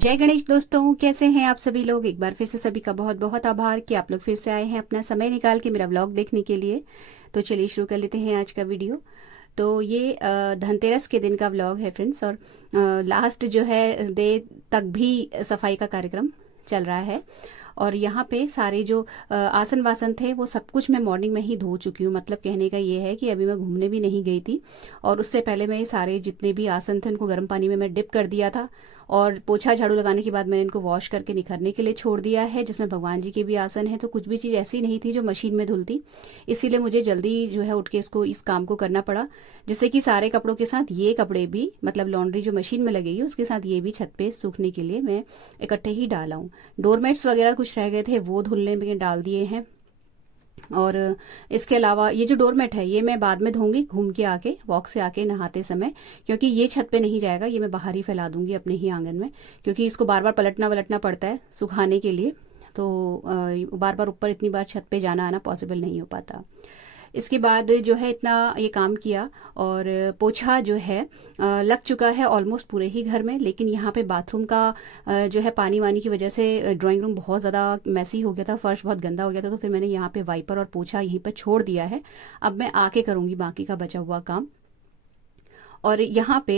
जय गणेश दोस्तों, कैसे हैं आप सभी लोग। एक बार फिर से सभी का बहुत बहुत आभार कि आप लोग फिर से आए हैं अपना समय निकाल के मेरा व्लॉग देखने के लिए। तो चलिए शुरू कर लेते हैं आज का वीडियो। तो ये धनतेरस के दिन का व्लॉग है फ्रेंड्स। और लास्ट जो है डे तक भी सफाई का कार्यक्रम चल रहा है। और यहाँ पे सारे जो आसन वासन थे वो सब कुछ मैं मॉर्निंग में ही धो चुकी हूँ। मतलब कहने का ये है कि अभी मैं घूमने भी नहीं गई थी और उससे पहले मैं ये सारे जितने भी आसन थे उनको गर्म पानी में मैं डिप कर दिया था। और पोछा झाड़ू लगाने के बाद मैंने इनको वॉश करके निखरने के लिए छोड़ दिया है, जिसमें भगवान जी के भी आसन है। तो कुछ भी चीज़ ऐसी नहीं थी जो मशीन में धुलती, इसीलिए मुझे जल्दी जो है उठ के इस काम को करना पड़ा। जिससे कि सारे कपड़ों के साथ ये कपड़े भी, मतलब लॉन्ड्री जो मशीन में लगेगी उसके साथ ये भी छत पे सूखने के लिए मैं इकट्ठे ही डाला हूँ। डोरमेट्स वगैरह कुछ रह गए थे वो धुलने में डाल दिए हैं। और इसके अलावा ये जो डोरमेट है ये मैं बाद में धोऊंगी, घूम के आके वॉक से आके नहाते समय, क्योंकि ये छत पे नहीं जाएगा, ये मैं बाहर ही फैला दूंगी अपने ही आंगन में। क्योंकि इसको बार बार पलटना वलटना पड़ता है सुखाने के लिए। तो बार बार ऊपर इतनी बार छत पे जाना आना पॉसिबल नहीं हो पाता। इसके बाद जो है इतना ये काम किया। और पोछा जो है लग चुका है ऑलमोस्ट पूरे ही घर में। लेकिन यहाँ पे बाथरूम का जो है पानी वानी की वजह से ड्राइंग रूम बहुत ज़्यादा मैसी हो गया था, फर्श बहुत गंदा हो गया था। तो फिर मैंने यहाँ पे वाइपर और पोछा यहीं पर छोड़ दिया है। अब मैं आके करूँगी बाकी का बचा हुआ काम। और यहाँ पे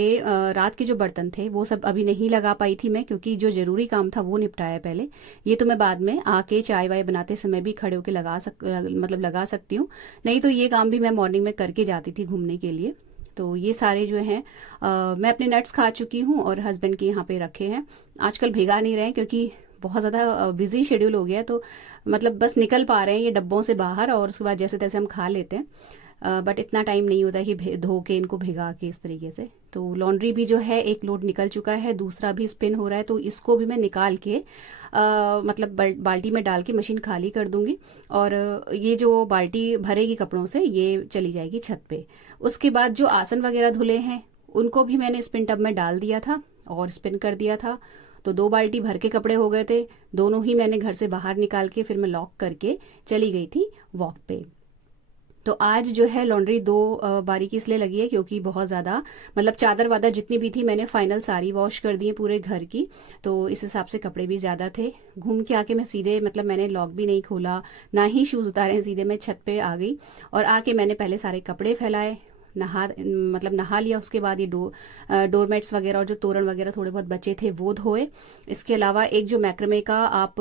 रात के जो बर्तन थे वो सब अभी नहीं लगा पाई थी मैं, क्योंकि जो ज़रूरी काम था वो निपटाया पहले। ये तो मैं बाद में आके चाय वाय बनाते समय भी खड़े होके लगा सकती हूँ। नहीं तो ये काम भी मैं मॉर्निंग में करके जाती थी घूमने के लिए। तो ये सारे जो हैं मैं अपने नट्स खा चुकी हूँ और हस्बैंड के यहाँ पे रखे हैं। आजकल भिगा नहीं रहे हैं क्योंकि बहुत ज़्यादा बिजी शेड्यूल हो गया है। तो मतलब बस निकल पा रहे हैं ये डब्बों से बाहर और उसके बाद जैसे तैसे हम खा लेते हैं। बट इतना टाइम नहीं होता कि धो के इनको भिगा के इस तरीके से। तो लॉन्ड्री भी जो है एक लोड निकल चुका है, दूसरा भी स्पिन हो रहा है। तो इसको भी मैं निकाल के मतलब बाल्टी में डाल के मशीन खाली कर दूंगी। और ये जो बाल्टी भरेगी कपड़ों से ये चली जाएगी छत पे। उसके बाद जो आसन वगैरह धुले हैं उनको भी मैंने स्पिन टब में डाल दिया था और स्पिन कर दिया था। तो 2 बाल्टी भर के कपड़े हो गए थे। दोनों ही मैंने घर से बाहर निकाल के फिर मैं लॉक करके चली गई थी वॉक पे। तो आज जो है लॉन्ड्री 2 बारी की इसलिए लगी है क्योंकि बहुत ज़्यादा, मतलब चादर वादर जितनी भी थी मैंने फाइनल सारी वॉश कर दी है पूरे घर की। तो इस हिसाब से कपड़े भी ज़्यादा थे। घूम के आके मैं सीधे, मतलब मैंने लॉक भी नहीं खोला ना ही शूज़ उतारे, सीधे मैं छत पे आ गई। और आके मैंने पहले सारे कपड़े फैलाए, नहा लिया। उसके बाद ये डोरमेट्स वगैरह और जो तोरण वगैरह थोड़े बहुत बचे थे वो धोए। इसके अलावा एक जो मैक्रमे का आप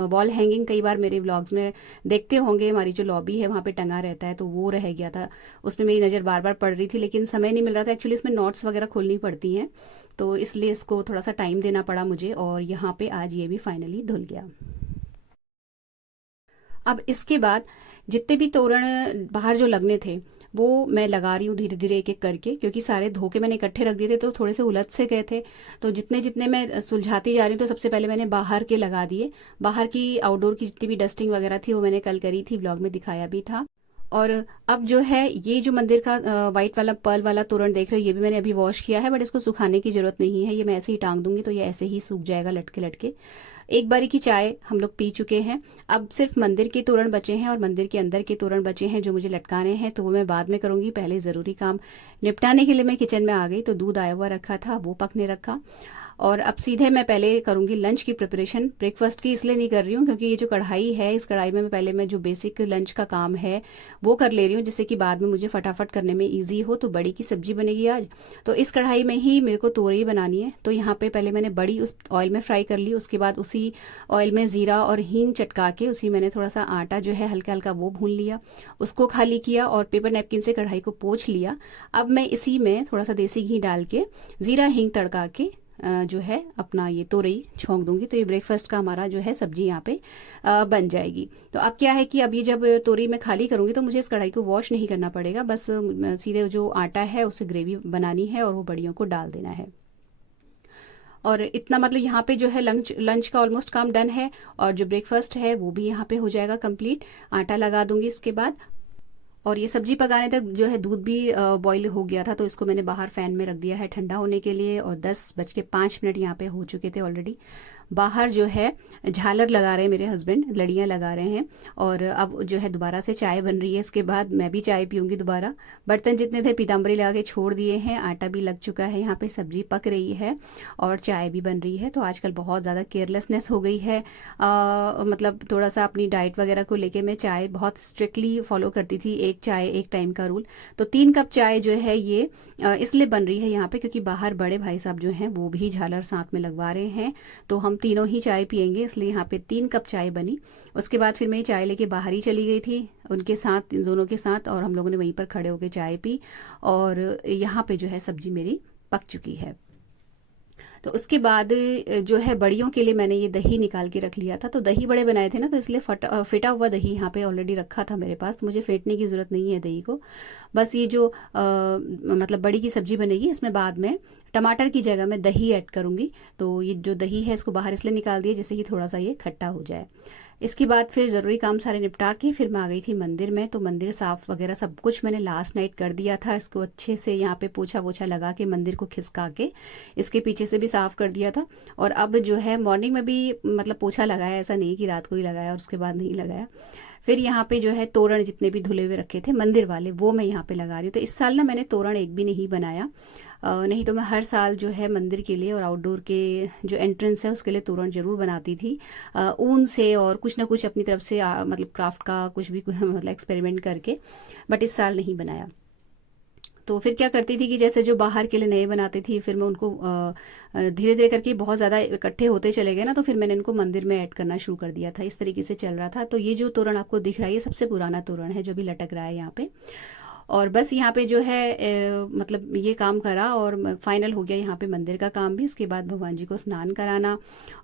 वॉल हैंगिंग कई बार मेरे व्लॉग्स में देखते होंगे, हमारी जो लॉबी है वहाँ पे टंगा रहता है, तो वो रह गया था। उसमें मेरी नज़र बार बार पड़ रही थी लेकिन समय नहीं मिल रहा था। एक्चुअली इसमें नॉट्स वगैरह खोलनी पड़ती हैं, तो इसलिए इसको थोड़ा सा टाइम देना पड़ा मुझे। और यहाँ पे आज ये भी फाइनली धुल गया। अब इसके बाद जितने भी तोरण बाहर जो लगने थे वो मैं लगा रही हूँ धीरे धीरे एक एक करके, क्योंकि सारे धो के मैंने इकट्ठे रख दिए थे तो थोड़े से उलझ से गए थे। तो जितने जितने मैं सुलझाती जा रही हूँ, तो सबसे पहले मैंने बाहर के लगा दिए। बाहर की आउटडोर की जितनी भी डस्टिंग वगैरह थी वो मैंने कल करी थी, ब्लॉग में दिखाया भी था। और अब जो है ये जो मंदिर का वाइट वाला पर्ल वाला तोरण देख रहे हो, ये भी मैंने अभी वॉश किया है, बट इसको सुखाने की जरूरत नहीं है, ये मैं ऐसे ही टांग दूंगी तो ये ऐसे ही सूख जाएगा लटके लटके। एक बारी की चाय हम लोग पी चुके हैं। अब सिर्फ मंदिर के तोरण बचे हैं और मंदिर के अंदर के तोरण बचे हैं जो मुझे लटकाने हैं, तो वो मैं बाद में करूंगी। पहले ज़रूरी काम निपटाने के लिए मैं किचन में आ गई। तो दूध आया हुआ रखा था वो पकने रखा। और अब सीधे मैं पहले करूंगी लंच की प्रिपरेशन। ब्रेकफास्ट की इसलिए नहीं कर रही हूँ क्योंकि ये जो कढ़ाई है, इस कढ़ाई में पहले मैं जो बेसिक लंच का काम है वो कर ले रही हूँ, जिससे कि बाद में मुझे फटाफट करने में इजी हो। तो बड़ी की सब्जी बनेगी आज, तो इस कढ़ाई में ही मेरे को तोरई बनानी है। तो यहाँ पे पहले मैंने बड़ी उस ऑयल में फ्राई कर ली, उसके बाद उसी ऑयल में ज़ीरा और हींग चटका के उसी मैंने थोड़ा सा आटा जो है हल्का हल्का वो भून लिया, उसको खाली किया और पेपर नैपकिन से कढ़ाई को पोंछ लिया। अब मैं इसी में थोड़ा सा देसी घी डाल के ज़ीरा हींग तड़का के जो है अपना ये तोरई छोंक दूंगी। तो ये ब्रेकफास्ट का हमारा जो है सब्जी यहाँ पे बन जाएगी। तो अब क्या है कि अब ये जब तोरई मैं खाली करूंगी तो मुझे इस कढ़ाई को वॉश नहीं करना पड़ेगा, बस सीधे जो आटा है उससे ग्रेवी बनानी है और वो बड़ियों को डाल देना है। और इतना, मतलब यहाँ पे जो है लंच लंच का ऑलमोस्ट काम डन है और जो ब्रेकफास्ट है वो भी यहाँ पे हो जाएगा कंप्लीट। आटा लगा दूंगी इसके बाद। और ये सब्जी पकाने तक जो है दूध भी बॉईल हो गया था, तो इसको मैंने बाहर फैन में रख दिया है ठंडा होने के लिए। और 10:05 यहाँ पे हो चुके थे ऑलरेडी। बाहर जो है झालर लगा रहे हैं मेरे हस्बैंड, लड़ियाँ लगा रहे हैं। और अब जो है दोबारा से चाय बन रही है, इसके बाद मैं भी चाय पीऊँगी दोबारा। बर्तन जितने थे पीताम्बरी लगा के छोड़ दिए हैं, आटा भी लग चुका है, यहाँ पे सब्जी पक रही है और चाय भी बन रही है। तो आजकल बहुत ज़्यादा केयरलेसनेस हो गई है, मतलब थोड़ा सा अपनी डाइट वगैरह को लेके मैं चाय बहुत स्ट्रिक्टली फॉलो करती थी, एक चाय एक टाइम का रूल। तो 3 कप चाय जो है ये इसलिए बन रही है यहाँ पे क्योंकि बाहर बड़े भाई साहब जो हैं वो भी झालर साथ में लगवा रहे हैं, तो हम तीनों ही चाय पियेंगे, इसलिए यहाँ पे 3 कप चाय बनी। उसके बाद फिर मैं चाय लेके बाहर ही चली गई थी उनके साथ, दोनों के साथ, और हम लोगों ने वहीं पर खड़े होकर चाय पी। और यहाँ पे जो है सब्जी मेरी पक चुकी है। तो उसके बाद जो है बड़ियों के लिए मैंने ये दही निकाल के रख लिया था। तो दही बड़े बनाए थे ना, तो इसलिए फिटा हुआ दही यहाँ पे ऑलरेडी रखा था मेरे पास, तो मुझे फेंटने की ज़रूरत नहीं है दही को। बस ये जो मतलब बड़ी की सब्जी बनेगी, इसमें बाद में टमाटर की जगह मैं दही ऐड करूँगी। तो ये जो दही है इसको बाहर इसलिए निकाल दिया जिससे कि थोड़ा सा ये खट्टा हो जाए। इसके बाद फिर ज़रूरी काम सारे निपटा के फिर मैं आ गई थी मंदिर में। तो मंदिर साफ़ वगैरह सब कुछ मैंने लास्ट नाइट कर दिया था। इसको अच्छे से यहाँ पे पोछा वोछा लगा के मंदिर को खिसका के इसके पीछे से भी साफ़ कर दिया था। और अब जो है मॉर्निंग में भी मतलब पोछा लगाया, ऐसा नहीं कि रात को ही लगाया और उसके बाद नहीं लगाया। फिर यहाँ पे जो है तोरण जितने भी धुले हुए रखे थे मंदिर वाले, वो मैं यहाँ पे लगा रही हूँ। तो इस साल ना मैंने तोरण एक भी नहीं बनाया, नहीं तो मैं हर साल जो है मंदिर के लिए और आउटडोर के जो एंट्रेंस है उसके लिए तोरण जरूर बनाती थी, ऊन से और कुछ ना कुछ अपनी तरफ से मतलब क्राफ्ट का कुछ भी मतलब एक्सपेरिमेंट करके। बट इस साल नहीं बनाया। तो फिर क्या करती थी कि जैसे जो बाहर के लिए नए बनाती थी, फिर मैं उनको धीरे धीरे करके बहुत ज़्यादा इकट्ठे होते चले गए ना, तो फिर मैंने इनको मंदिर में ऐड करना शुरू कर दिया था। इस तरीके से चल रहा था। तो ये जो तोरण आपको दिख रहा है ये सबसे पुराना तोरण है जो भी लटक रहा है यहाँ पे। और बस यहाँ पे जो है मतलब ये काम करा और फाइनल हो गया यहाँ पे मंदिर का काम भी। इसके बाद भगवान जी को स्नान कराना,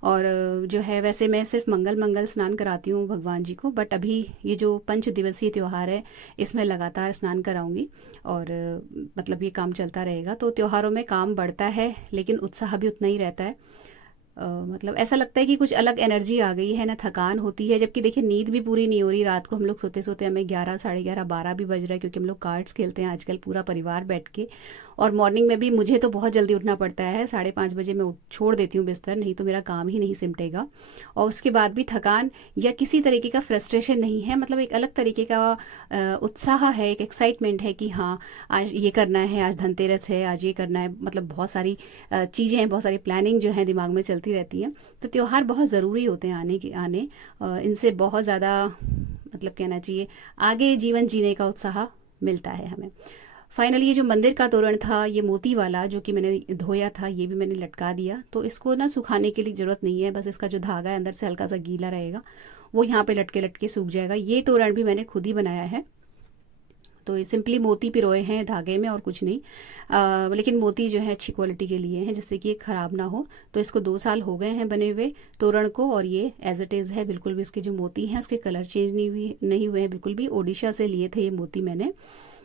और जो है वैसे मैं सिर्फ मंगल स्नान कराती हूँ भगवान जी को, बट अभी ये जो 5 दिवसीय त्यौहार है इसमें लगातार स्नान कराऊंगी और मतलब ये काम चलता रहेगा। तो त्योहारों में काम बढ़ता है लेकिन उत्साह भी उतना ही रहता है। मतलब ऐसा लगता है कि कुछ अलग एनर्जी आ गई है ना, थकान होती है। जबकि देखिए नींद भी पूरी नहीं हो रही, रात को हम लोग सोते सोते हमें 11, साढ़े 11, 12 भी बज रहा है, क्योंकि हम लोग कार्ड्स खेलते हैं आजकल पूरा परिवार बैठ के। और मॉर्निंग में भी मुझे तो बहुत जल्दी उठना पड़ता है, 5:30 बजे मैं छोड़ देती हूँ बिस्तर, नहीं तो मेरा काम ही नहीं सिमटेगा। और उसके बाद भी थकान या किसी तरीके का फ्रस्ट्रेशन नहीं है, मतलब एक अलग तरीके का उत्साह है, एक एक्साइटमेंट है कि हाँ आज ये करना है, आज धनतेरस है, आज ये करना है। मतलब बहुत सारी चीज़ें हैं, बहुत सारी प्लानिंग जो है दिमाग में चलती रहती है। तो त्यौहार बहुत ज़रूरी होते हैं आने इनसे बहुत ज़्यादा मतलब कहना चाहिए आगे जीवन जीने का उत्साह मिलता है हमें। फाइनली ये जो मंदिर का तोरण था, ये मोती वाला जो कि मैंने धोया था, ये भी मैंने लटका दिया। तो इसको ना सुखाने की ज़रूरत नहीं है, बस इसका जो धागा है अंदर से हल्का सा गीला रहेगा, वो यहाँ पे लटके लटके सूख जाएगा। ये तोरण भी मैंने खुद ही बनाया है। तो ये सिंपली मोती पिरोए हैं धागे में और कुछ नहीं, लेकिन मोती जो है अच्छी क्वालिटी के लिए हैं जिससे कि ये ख़राब ना हो। तो इसको 2 साल हो गए हैं बने हुए तोरण को, और ये एज इट इज़ है बिल्कुल भी। इसके जो मोती हैं उसके कलर चेंज नहीं हुए हैं बिल्कुल भी। ओडिशा से लिए थे ये मोती मैंने।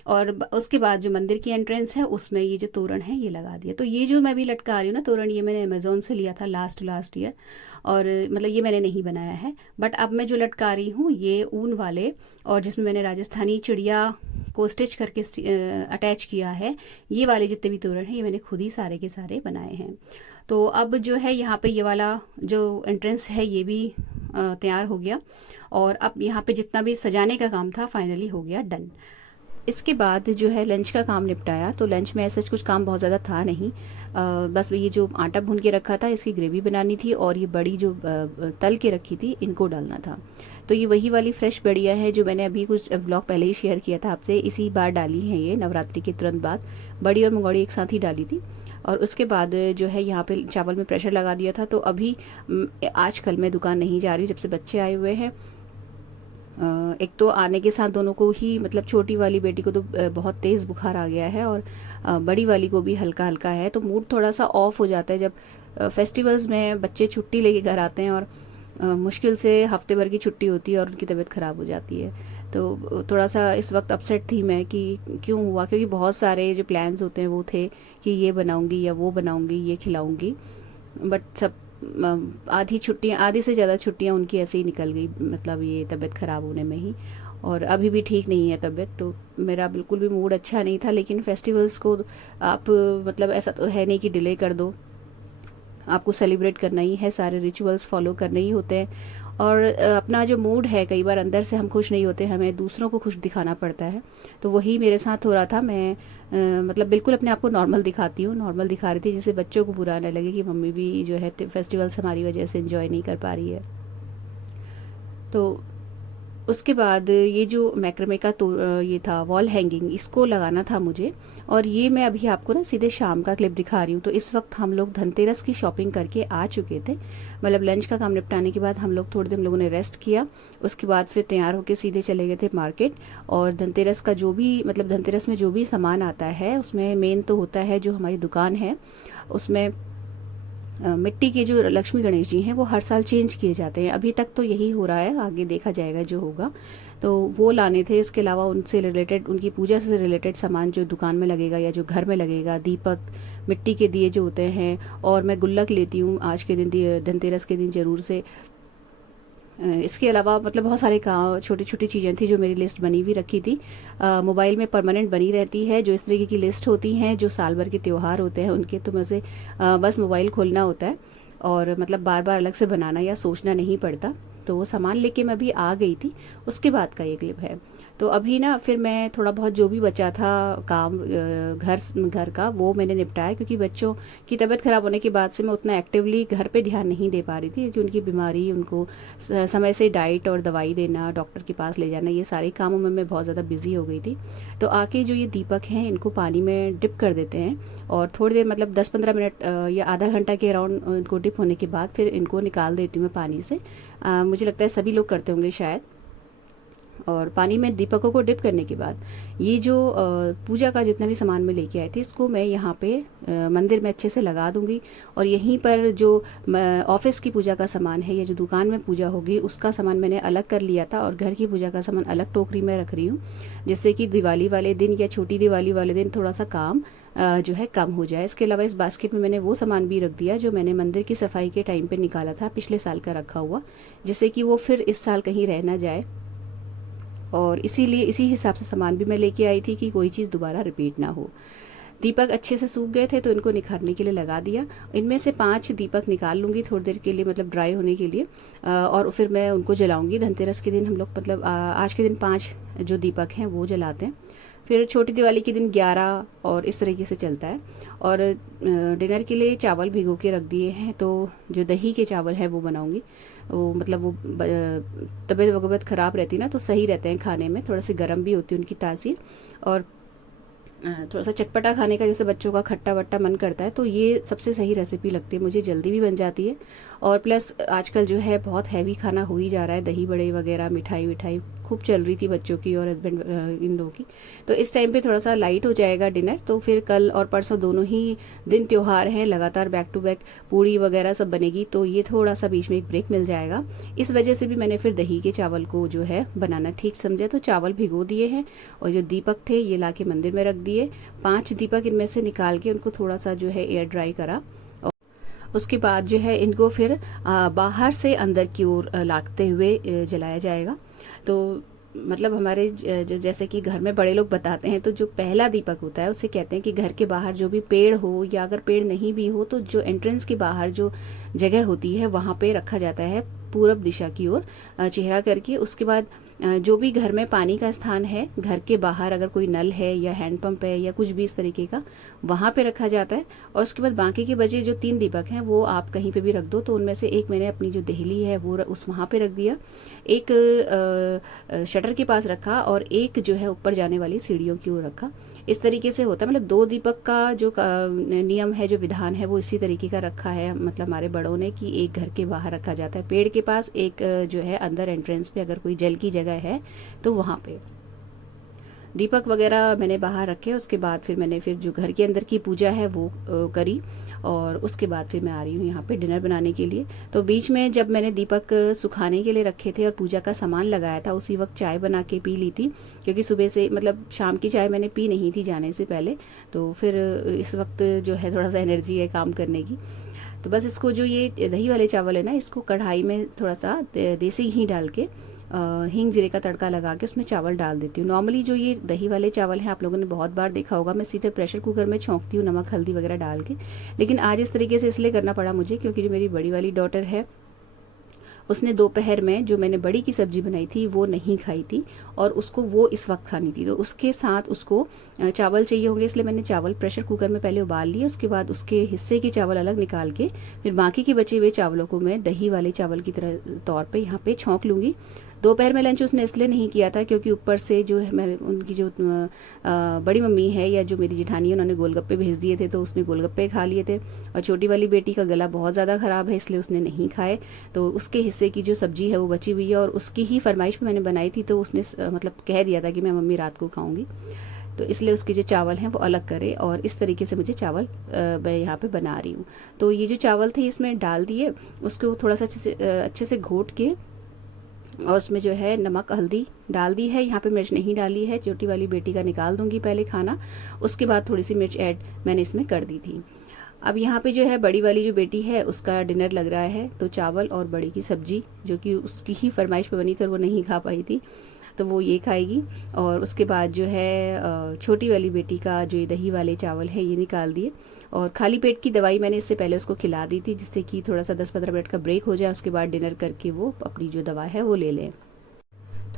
और उसके बाद जो मंदिर की एंट्रेंस है उसमें ये जो तोरण है ये लगा दिया। तो ये जो मैं भी लटका रही हूँ ना तोरण, ये मैंने अमेज़ोन से लिया था लास्ट ईयर, और मतलब ये मैंने नहीं बनाया है। बट अब मैं जो लटका रही हूँ ये ऊन वाले, और जिसमें मैंने राजस्थानी चिड़िया को स्टिच करके अटैच किया है, ये वाले जितने भी तोरण हैं ये मैंने खुद ही सारे के सारे बनाए हैं। तो अब जो है यहाँ पे ये वाला जो एंट्रेंस है ये भी तैयार हो गया, और अब यहाँ पे जितना भी सजाने का काम था फाइनली हो गया डन। इसके बाद जो है लंच का काम निपटाया। तो लंच में ऐसा कुछ काम बहुत ज़्यादा था नहीं, बस ये जो आटा भून के रखा था इसकी ग्रेवी बनानी थी, और ये बड़ी जो तल के रखी थी इनको डालना था। तो ये वही वाली फ्रेश बड़ियाँ है जो मैंने अभी कुछ व्लॉग पहले ही शेयर किया था आपसे, इसी बार डाली है ये नवरात्रि के तुरंत बाद। बड़ी और मंगौड़ी एक साथ ही डाली थी। और उसके बाद जो है यहाँ पे चावल में प्रेशर लगा दिया था। तो अभी आजकल मैं दुकान नहीं जा रही जब से बच्चे आए हुए हैं। एक तो आने के साथ दोनों को ही, मतलब छोटी वाली बेटी को तो बहुत तेज़ बुखार आ गया है, और बड़ी वाली को भी हल्का हल्का है। तो मूड थोड़ा सा ऑफ हो जाता है जब फेस्टिवल्स में बच्चे छुट्टी लेके घर आते हैं, और मुश्किल से हफ्ते भर की छुट्टी होती है और उनकी तबीयत ख़राब हो जाती है। तो थोड़ा सा इस वक्त अपसेट थी मैं कि क्यों हुआ, क्योंकि बहुत सारे जो प्लान्स होते हैं वो थे कि ये बनाऊंगी या वो बनाऊंगी, ये खिलाऊंगी, बट सब आधी से ज़्यादा छुट्टियां उनकी ऐसे ही निकल गई, मतलब ये तबीयत ख़राब होने में ही। और अभी भी ठीक नहीं है तबीयत, तो मेरा बिल्कुल भी मूड अच्छा नहीं था। लेकिन फेस्टिवल्स को आप मतलब ऐसा तो है नहीं कि डिले कर दो, आपको सेलिब्रेट करना ही है, सारे रिचुअल्स फॉलो करने ही होते हैं। और अपना जो मूड है, कई बार अंदर से हम खुश नहीं होते, हमें दूसरों को खुश दिखाना पड़ता है। तो वही मेरे साथ हो रहा था। मैं मतलब बिल्कुल अपने आप को नॉर्मल दिखाती हूँ, नॉर्मल दिखा रही थी, जिससे बच्चों को बुरा न लगे कि मम्मी भी जो है फेस्टिवल्स हमारी वजह से इंजॉय नहीं कर पा रही है। तो उसके बाद ये जो मैक्रामे का तो ये था वॉल हैंगिंग, इसको लगाना था मुझे। और ये मैं अभी आपको ना सीधे शाम का क्लिप दिखा रही हूँ। तो इस वक्त हम लोग धनतेरस की शॉपिंग करके आ चुके थे। मतलब लंच का काम निपटाने के बाद हम लोग थोड़ी देर हम लोगों ने रेस्ट किया। उसके बाद फिर तैयार होकर सीधे चले गए थे मार्केट। और धनतेरस का जो भी मतलब धनतेरस में जो भी सामान आता है, उसमें मेन तो होता है जो हमारी दुकान है, उसमें मिट्टी के जो लक्ष्मी गणेश जी हैं वो हर साल चेंज किए जाते हैं। अभी तक तो यही हो रहा है, आगे देखा जाएगा जो होगा। तो वो लाने थे। इसके अलावा उनसे रिलेटेड, उनकी पूजा से रिलेटेड सामान जो दुकान में लगेगा या जो घर में लगेगा, दीपक, मिट्टी के दिए जो होते हैं। और मैं गुल्लक लेती हूँ आज के दिन, धनतेरस के दिन ज़रूर से। इसके अलावा मतलब बहुत सारे काम, छोटी छोटी चीज़ें थी जो मेरी लिस्ट बनी हुई रखी थी। मोबाइल में परमानेंट बनी रहती है जो इस तरीके की लिस्ट होती हैं, जो साल भर के त्यौहार होते हैं उनके। तो मुझे बस मोबाइल खोलना होता है और मतलब बार बार अलग से बनाना या सोचना नहीं पड़ता। तो वो सामान लेके मैं अभी आ गई थी, उसके बाद का ये क्लिप है। तो अभी ना फिर मैं थोड़ा बहुत जो भी बचा था काम घर का, वो मैंने निपटाया। क्योंकि बच्चों की तबीयत ख़राब होने के बाद से मैं उतना एक्टिवली घर पे ध्यान नहीं दे पा रही थी, क्योंकि उनकी बीमारी, उनको समय से डाइट और दवाई देना, डॉक्टर के पास ले जाना, ये सारे कामों में मैं बहुत ज़्यादा बिजी हो गई थी। तो आके जो ये दीपक हैं इनको पानी में डिप कर देते हैं और थोड़ी देर मतलब 10-15 मिनट या आधा घंटा के अराउंड इनको डिप होने के बाद फिर इनको निकाल देती हूँ मैं पानी से। मुझे लगता है सभी लोग करते होंगे शायद। और पानी में दीपकों को डिप करने के बाद ये जो पूजा का जितना भी सामान मैं लेके आई थी, इसको मैं यहाँ पे मंदिर में अच्छे से लगा दूंगी। और यहीं पर जो ऑफिस की पूजा का सामान है या जो दुकान में पूजा होगी उसका सामान मैंने अलग कर लिया था, और घर की पूजा का सामान अलग टोकरी में रख रही हूँ, जिससे कि दिवाली वाले दिन या छोटी दिवाली वाले दिन थोड़ा सा काम जो है कम हो जाए। इसके अलावा इस बास्केट में मैंने वो सामान भी रख दिया जो मैंने मंदिर की सफाई के टाइम पे निकाला था, पिछले साल का रखा हुआ, जिससे कि वो फिर इस साल कहीं रह ना जाए। और इसीलिए इसी हिसाब से सामान भी मैं लेके आई थी कि कोई चीज़ दोबारा रिपीट ना हो। दीपक अच्छे से सूख गए थे तो इनको निखारने के लिए लगा दिया। इनमें से 5 दीपक निकाल लूँगी थोड़ी देर के लिए, मतलब ड्राई होने के लिए, और फिर मैं उनको जलाऊँगी। धनतेरस के दिन हम लोग मतलब आज के दिन 5 जो दीपक हैं वो जलाते हैं। फिर छोटी दिवाली के दिन 11, और इस तरीके से चलता है। और डिनर के लिए चावल भिगो के रख दिए हैं, तो जो दही के चावल हैं वो बनाऊँगी। वो मतलब वो तबीयत वगैरह ख़राब रहती ना, तो सही रहते हैं खाने में, थोड़ा सी गर्म भी होती है उनकी तासीर। और थोड़ा सा चटपटा खाने का, जैसे बच्चों का खट्टा वट्टा मन करता है, तो ये सबसे सही रेसिपी लगती है मुझे, जल्दी भी बन जाती है। और प्लस आजकल जो है बहुत हैवी खाना हो ही जा रहा है, दही बड़े वगैरह, मिठाई विठाई खूब चल रही थी बच्चों की और हस्बैंड इन लोगों की। तो इस टाइम पे थोड़ा सा लाइट हो जाएगा डिनर। तो फिर कल और परसों दोनों ही दिन त्यौहार हैं, लगातार बैक टू बैक पूड़ी वगैरह सब बनेगी, तो ये थोड़ा सा बीच में एक ब्रेक मिल जाएगा। इस वजह से भी मैंने फिर दही के चावल को जो है बनाना ठीक समझा। तो चावल भिगो दिए हैं और जो दीपक थे ये ला के मंदिर में रख दिए। 5 दीपक इनमें से निकाल के उनको थोड़ा सा जो है एयर ड्राई करा। उसके बाद जो है इनको फिर बाहर से अंदर की ओर लाते हुए जलाया जाएगा। तो मतलब हमारे जैसे कि घर में बड़े लोग बताते हैं, तो जो पहला दीपक होता है उसे कहते हैं कि घर के बाहर जो भी पेड़ हो, या अगर पेड़ नहीं भी हो तो जो एंट्रेंस के बाहर जो जगह होती है वहाँ पे रखा जाता है, पूरब दिशा की ओर चेहरा करके। उसके बाद जो भी घर में पानी का स्थान है, घर के बाहर अगर कोई नल है या हैंडपंप है या कुछ भी इस तरीके का, वहाँ पे रखा जाता है। और उसके बाद बाकी के बचे जो 3 दीपक हैं वो आप कहीं पे भी रख दो। तो उनमें से एक मैंने अपनी जो देहली है वो उस वहाँ पे रख दिया, एक शटर के पास रखा, और एक जो है ऊपर जाने वाली सीढ़ियों की ओर रखा। इस तरीके से होता है, मतलब 2 दीपक का जो नियम है, जो विधान है, वो इसी तरीके का रखा है मतलब हमारे बड़ों ने, कि एक घर के बाहर रखा जाता है पेड़ के पास, एक जो है अंदर एंट्रेंस पे अगर कोई जल की जगह है तो वहाँ पे दीपक वगैरह मैंने बाहर रखे। उसके बाद फिर मैंने फिर जो घर के अंदर की पूजा है वो करी, और उसके बाद फिर मैं आ रही हूँ यहाँ पे डिनर बनाने के लिए। तो बीच में जब मैंने दीपक सुखाने के लिए रखे थे और पूजा का सामान लगाया था, उसी वक्त चाय बना के पी ली थी, क्योंकि सुबह से मतलब शाम की चाय मैंने पी नहीं थी जाने से पहले। तो फिर इस वक्त जो है थोड़ा सा एनर्जी है काम करने की। तो बस इसको जो ये दही वाले चावल है ना, इसको कढ़ाई में थोड़ा सा देसी घी डाल के हींग जीरे का तड़का लगा के उसमें चावल डाल देती हूँ। नॉर्मली जो ये दही वाले चावल हैं आप लोगों ने बहुत बार देखा होगा, मैं सीधे प्रेशर कुकर में छौंकती हूँ नमक हल्दी वगैरह डाल के। लेकिन आज इस तरीके से इसलिए करना पड़ा मुझे क्योंकि जो मेरी बड़ी वाली डॉटर है उसने दोपहर में जो मैंने बड़ी की सब्जी बनाई थी वो नहीं खाई थी और उसको वो इस वक्त खानी थी, तो उसके साथ उसको चावल चाहिए होंगे, इसलिए मैंने चावल प्रेशर कुकर में पहले उबाल लिए। उसके बाद उसके हिस्से के चावल अलग निकाल के फिर बाकी के बचे हुए चावलों को मैं दही वाले चावल की तरह तौर पे यहाँ पे छौंक लूँगी। दोपहर में लंच उसने इसलिए नहीं किया था क्योंकि ऊपर से जो है मैं उनकी जो बड़ी मम्मी है या जो मेरी जेठानी है उन्होंने गोलगप्पे भेज दिए थे, तो उसने गोलगप्पे खा लिए थे। और छोटी वाली बेटी का गला बहुत ज़्यादा ख़राब है इसलिए उसने नहीं खाए, तो उसके हिस्से की जो सब्जी है वो बची हुई है और उसकी ही फरमाइश पे मैंने बनाई थी, तो उसने मतलब कह दिया था कि मैं मम्मी रात को खाऊंगी, तो इसलिए उसके जो चावल हैं वो अलग करे। और इस तरीके से मुझे चावल मैं यहाँ पे बना रही हूँ। तो ये जो चावल थे इसमें डाल दिए, उसको थोड़ा सा अच्छे से घोट के और उसमें जो है नमक हल्दी डाल दी है। यहाँ पे मिर्च नहीं डाली है, छोटी वाली बेटी का निकाल दूंगी पहले खाना, उसके बाद थोड़ी सी मिर्च ऐड मैंने इसमें कर दी थी। अब यहाँ पे जो है बड़ी वाली जो बेटी है उसका डिनर लग रहा है, तो चावल और बड़ी की सब्जी जो कि उसकी ही फरमाइश पे बनी थी और वो नहीं खा पाई थी, तो वो ये खाएगी। और उसके बाद जो है छोटी वाली बेटी का जो ये दही वाले चावल है ये निकाल दिए। और खाली पेट की दवाई मैंने इससे पहले उसको खिला दी थी जिससे कि थोड़ा सा 10-15 मिनट का ब्रेक हो जाए, उसके बाद डिनर करके वो अपनी जो दवा है वो ले लें।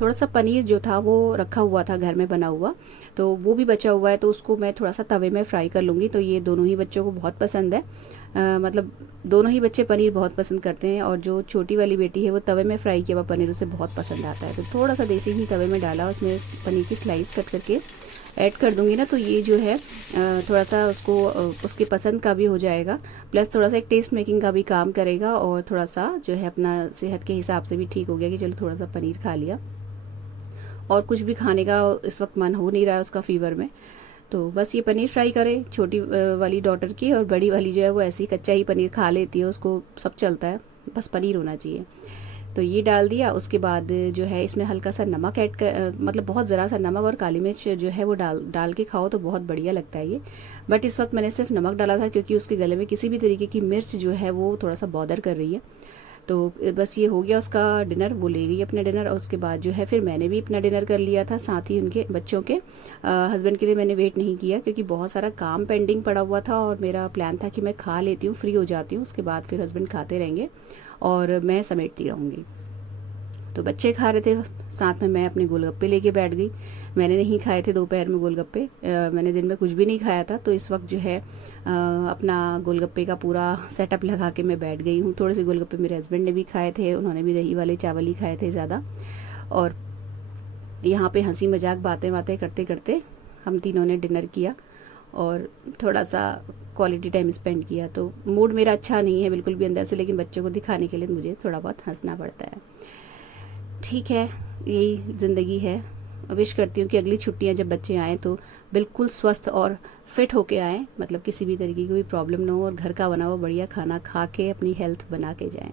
थोड़ा सा पनीर जो था वो रखा हुआ था घर में बना हुआ, तो वो भी बचा हुआ है, तो उसको मैं थोड़ा सा तवे में फ्राई कर लूँगी। तो ये दोनों ही बच्चों को बहुत पसंद है, मतलब दोनों ही बच्चे पनीर बहुत पसंद करते हैं। और जो छोटी वाली बेटी है वो तवे में फ्राई किया हुआ पनीर उसे बहुत पसंद आता है, तो थोड़ा सा देसी ही तवे में डाला, उसमें पनीर की स्लाइस कट करके ऐड कर दूंगी ना, तो ये जो है थोड़ा सा उसको उसकी पसंद का भी हो जाएगा, प्लस थोड़ा सा एक टेस्ट मेकिंग का भी काम करेगा और थोड़ा सा जो है अपना सेहत के हिसाब से भी ठीक हो गया कि चलो थोड़ा सा पनीर खा लिया। और कुछ भी खाने का इस वक्त मन हो नहीं रहा है उसका फीवर में, तो बस ये पनीर फ्राई करें छोटी वाली डॉटर की। और बड़ी वाली जो है वो ऐसे ही कच्चा ही पनीर खा लेती है, उसको सब चलता है, बस पनीर होना चाहिए। तो ये डाल दिया। उसके बाद जो है इसमें हल्का सा नमक ऐड कर, मतलब बहुत ज़रा सा नमक और काली मिर्च जो है वो डाल के खाओ तो बहुत बढ़िया लगता है ये। बट इस वक्त मैंने सिर्फ नमक डाला था क्योंकि उसके गले में किसी भी तरीके की मिर्च जो है वो थोड़ा सा बॉदर कर रही है। तो बस ये हो गया उसका डिनर, वो ले गई अपना डिनर। और उसके बाद जो है फिर मैंने भी अपना डिनर कर लिया था, साथ ही उनके बच्चों के। हस्बैंड के लिए मैंने वेट नहीं किया क्योंकि बहुत सारा काम पेंडिंग पड़ा हुआ था और मेरा प्लान था कि मैं खा लेती हूँ, फ्री हो जाती हूँ, उसके बाद फिर हस्बैंड खाते रहेंगे और मैं समेटती रहूँगी। तो बच्चे खा रहे थे, साथ में मैं अपने गोलगप्पे लेके बैठ गई। मैंने नहीं खाए थे दोपहर में गोलगप्पे, मैंने दिन में कुछ भी नहीं खाया था, तो इस वक्त जो है अपना गोलगप्पे का पूरा सेटअप लगा के मैं बैठ गई हूँ। थोड़े से गोलगप्पे मेरे हस्बैंड ने भी खाए थे, उन्होंने भी दही वाले चावल ही खाए थे ज़्यादा। और यहाँ पे हंसी मजाक बातें बातें करते करते हम तीनों ने डिनर किया और थोड़ा सा क्वालिटी टाइम स्पेंड किया। तो मूड मेरा अच्छा नहीं है बिल्कुल भी अंदर से, लेकिन बच्चों को दिखाने के लिए मुझे थोड़ा बहुत हंसना पड़ता है। ठीक है, यही ज़िंदगी है। विश करती हूँ कि अगली छुट्टियाँ जब बच्चे आएँ तो बिल्कुल स्वस्थ और फिट होके आएँ, मतलब किसी भी तरीके की कोई प्रॉब्लम ना हो और घर का बना हुआ बढ़िया खाना खा के अपनी हेल्थ बना के जाएँ।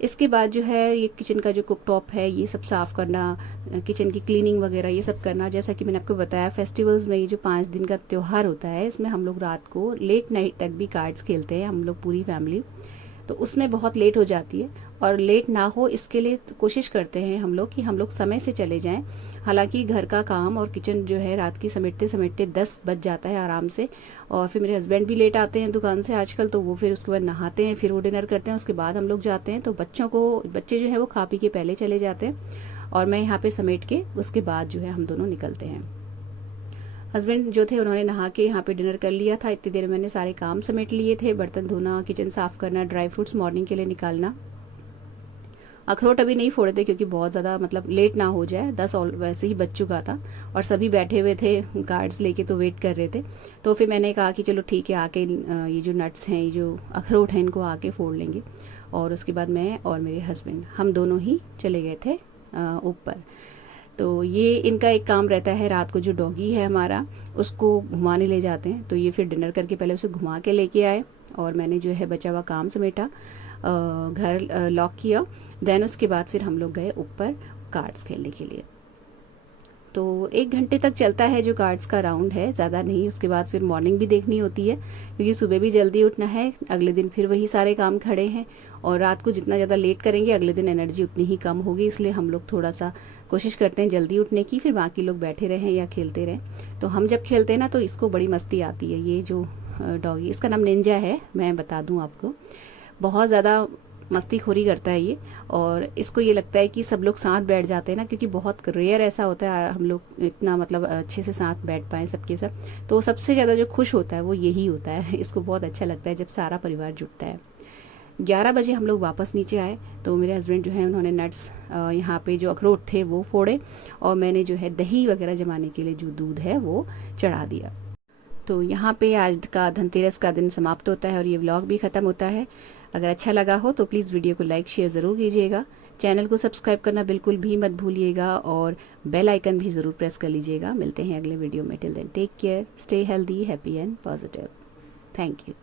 इसके बाद जो है ये किचन का जो कुक टॉप है ये सब साफ़ करना, किचन की क्लीनिंग वगैरह ये सब करना। जैसा कि मैंने आपको बताया फेस्टिवल्स में ये जो 5 दिन का त्यौहार होता है इसमें हम लोग रात को लेट नाइट तक भी कार्ड्स खेलते हैं, हम लोग पूरी फैमिली, तो उसमें बहुत लेट हो जाती है। और लेट ना हो इसके लिए कोशिश करते हैं हम लोग कि हम लोग समय से चले जाएं। हालांकि घर का काम और किचन जो है रात की समेटते समेटते 10 बज जाता है आराम से। और फिर मेरे हस्बैंड भी लेट आते हैं दुकान से आजकल, तो वो फिर उसके बाद नहाते हैं, फिर वो डिनर करते हैं, उसके बाद हम लोग जाते हैं। तो बच्चे जो है वो खा पी के पहले चले जाते हैं और मैं यहाँ पे समेट के उसके बाद जो है हम दोनों निकलते हैं। हस्बैंड जो थे उन्होंने नहा के यहाँ पे डिनर कर लिया था, इतनी देर मैंने सारे काम समेट लिए थे, बर्तन धोना, किचन साफ़ करना, ड्राई फ्रूट्स मॉर्निंग के लिए निकालना। अखरोट अभी नहीं फोड़े थे क्योंकि बहुत ज़्यादा मतलब लेट ना हो जाए, 10 वैसे ही बज चुका था और सभी बैठे हुए थे कार्ड्स लेके, तो वेट कर रहे थे। तो फिर मैंने कहा कि चलो ठीक है, आके ये जो नट्स हैं, ये जो अखरोट हैं, इनको आके फोड़ लेंगे। और उसके बाद मैं और मेरे हस्बैंड हम दोनों ही चले गए थे ऊपर। तो ये इनका एक काम रहता है, रात को जो डॉगी है हमारा उसको घुमाने ले जाते हैं, तो ये फिर डिनर करके पहले उसे घुमा के लेके आए और मैंने जो है बचा हुआ काम समेटा, घर लॉक किया। देन उसके बाद फिर हम लोग गए ऊपर कार्ड्स खेलने के लिए। तो 1 घंटे तक चलता है जो कार्ड्स का राउंड है, ज़्यादा नहीं। उसके बाद फिर मॉर्निंग भी देखनी होती है, क्योंकि सुबह भी जल्दी उठना है, अगले दिन फिर वही सारे काम खड़े हैं। और रात को जितना ज़्यादा लेट करेंगे अगले दिन एनर्जी उतनी ही कम होगी, इसलिए हम लोग थोड़ा सा कोशिश करते हैं जल्दी उठने की, फिर बाकी लोग बैठे रहें या खेलते रहें। तो हम जब खेलते हैं ना तो इसको बड़ी मस्ती आती है। ये जो डॉगी, इसका नाम निंजा है, मैं बता दूं आपको, बहुत ज़्यादा मस्तीखोरी करता है ये। और इसको ये लगता है कि सब लोग साथ बैठ जाते हैं ना, क्योंकि बहुत रेयर ऐसा होता है हम लोग इतना मतलब अच्छे से साथ बैठ पाएँ सबके सब। तो सबसे ज़्यादा जो खुश होता है वो यही होता है, इसको बहुत अच्छा लगता है जब सारा परिवार जुटता है। 11 बजे हम लोग वापस नीचे आए, तो मेरे हस्बैंड जो है उन्होंने नट्स, यहाँ पे जो अखरोट थे वो फोड़े, और मैंने जो है दही वगैरह जमाने के लिए जो दूध है वो चढ़ा दिया। तो यहाँ पे आज का धनतेरस का दिन समाप्त होता है और ये व्लॉग भी ख़त्म होता है। अगर अच्छा लगा हो तो प्लीज़ वीडियो को लाइक शेयर ज़रूर कीजिएगा, चैनल को सब्सक्राइब करना बिल्कुल भी मत भूलिएगा, और बेल आइकन भी ज़रूर प्रेस कर लीजिएगा। मिलते हैं अगले वीडियो में। Till then take care, stay healthy, happy and positive. Thank you.